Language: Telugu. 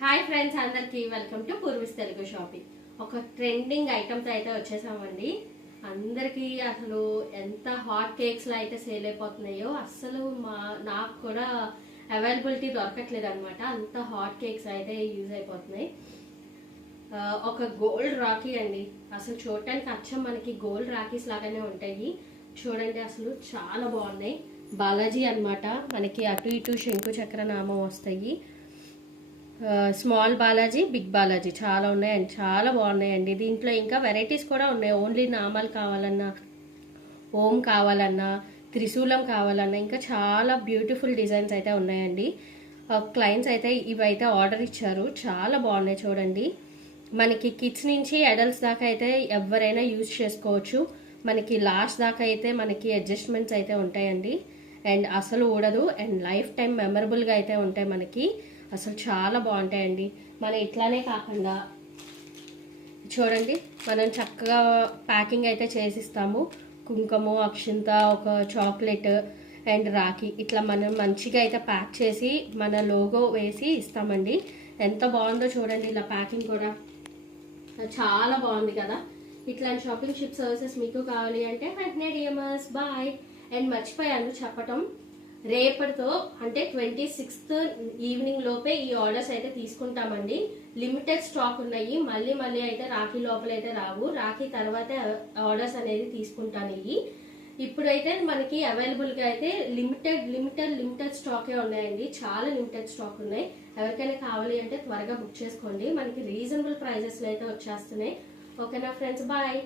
హాయ్ ఫ్రెండ్స్, అందరికి వెల్కమ్ టు పూర్విస్ తెలుగు షాపింగ్. ఒక ట్రెండింగ్ ఐటమ్తో అయితే వచ్చేసామండి. అందరికి అసలు ఎంత హాట్ కేక్స్ లో అయితే సేల్ అయిపోతున్నాయో అసలు నాకు కూడా అవైలబిలిటీ దొరకట్లేదు అనమాట. అంత హాట్ కేక్స్ అయితే యూజ్ అయిపోతున్నాయి. ఒక గోల్డ్ రాఖీ అండి, అసలు చూడటానికి అచ్చం మనకి గోల్డ్ రాఖీస్ లాగానే ఉంటాయి. చూడండి, అసలు చాలా బాగున్నాయి. బాలాజీ అన్నమాట, మనకి అటు ఇటు శంకు చక్ర నామం వస్తాయి. స్మాల్ బాలాజీ, బిగ్ బాలాజీ చాలా ఉన్నాయండి, చాలా బాగున్నాయండి. దీంట్లో ఇంకా వెరైటీస్ కూడా ఉన్నాయి. ఓన్లీ నామాలు కావాలన్నా, ఓం కావాలన్నా, త్రిశూలం కావాలన్నా ఇంకా చాలా బ్యూటిఫుల్ డిజైన్స్ అయితే ఉన్నాయండి. క్లయింట్స్ అయితే ఇవైతే ఆర్డర్ ఇచ్చారు, చాలా బాగున్నాయి. చూడండి, మనకి కిడ్స్ నుంచి అడల్ట్స్ దాకా అయితే ఎవరైనా యూజ్ చేసుకోవచ్చు. మనకి లాస్ట్ దాకా అయితే మనకి అడ్జస్ట్మెంట్స్ అయితే ఉంటాయండి. అండ్ అసలు ఊడదు, అండ్ లైఫ్ టైం మెమరబుల్గా అయితే ఉంటాయి. మనకి అసలు చాలా బాగుంటాయండి. మనం ఇట్లానే కాకుండా చూడండి, మనం చక్కగా ప్యాకింగ్ అయితే చేసిస్తాము. కుంకుమ, అక్షింత, ఒక చాక్లెట్ అండ్ రాఖీ ఇట్లా మనం మంచిగా అయితే ప్యాక్ చేసి మన లోగో వేసి ఇస్తామండి. ఎంత బాగుందో చూడండి, ఇలా ప్యాకింగ్ కూడా చాలా బాగుంది కదా. ఇట్లాంటి షాపింగ్ షిప్ సర్వీసెస్ మీకు కావాలి అంటే వెంటనే డిఎంఎస్ బాయ్. అండ్ మర్చిపోయాను చెప్పటం, రేపటితో అంటే 26th ఈవినింగ్ లోపే ఈ ఆర్డర్స్ అయితే తీసుకుంటామండి. లిమిటెడ్ స్టాక్ ఉన్నాయి, మళ్ళీ అయితే రాఖీ లోపల అయితే రావు. రాఖీ తర్వాతే ఆర్డర్స్ అనేది తీసుకుంటాను. ఇప్పుడైతే మనకి అవైలబుల్గా అయితే లిమిటెడ్ స్టాకే ఉన్నాయండి. చాలా లిమిటెడ్ స్టాక్ ఉన్నాయి. ఎవరికైనా కావాలి అంటే త్వరగా బుక్ చేసుకోండి. మనకి రీజనబుల్ ప్రైజెస్లో అయితే వచ్చేస్తున్నాయి. ఓకేనా ఫ్రెండ్స్, బాయ్.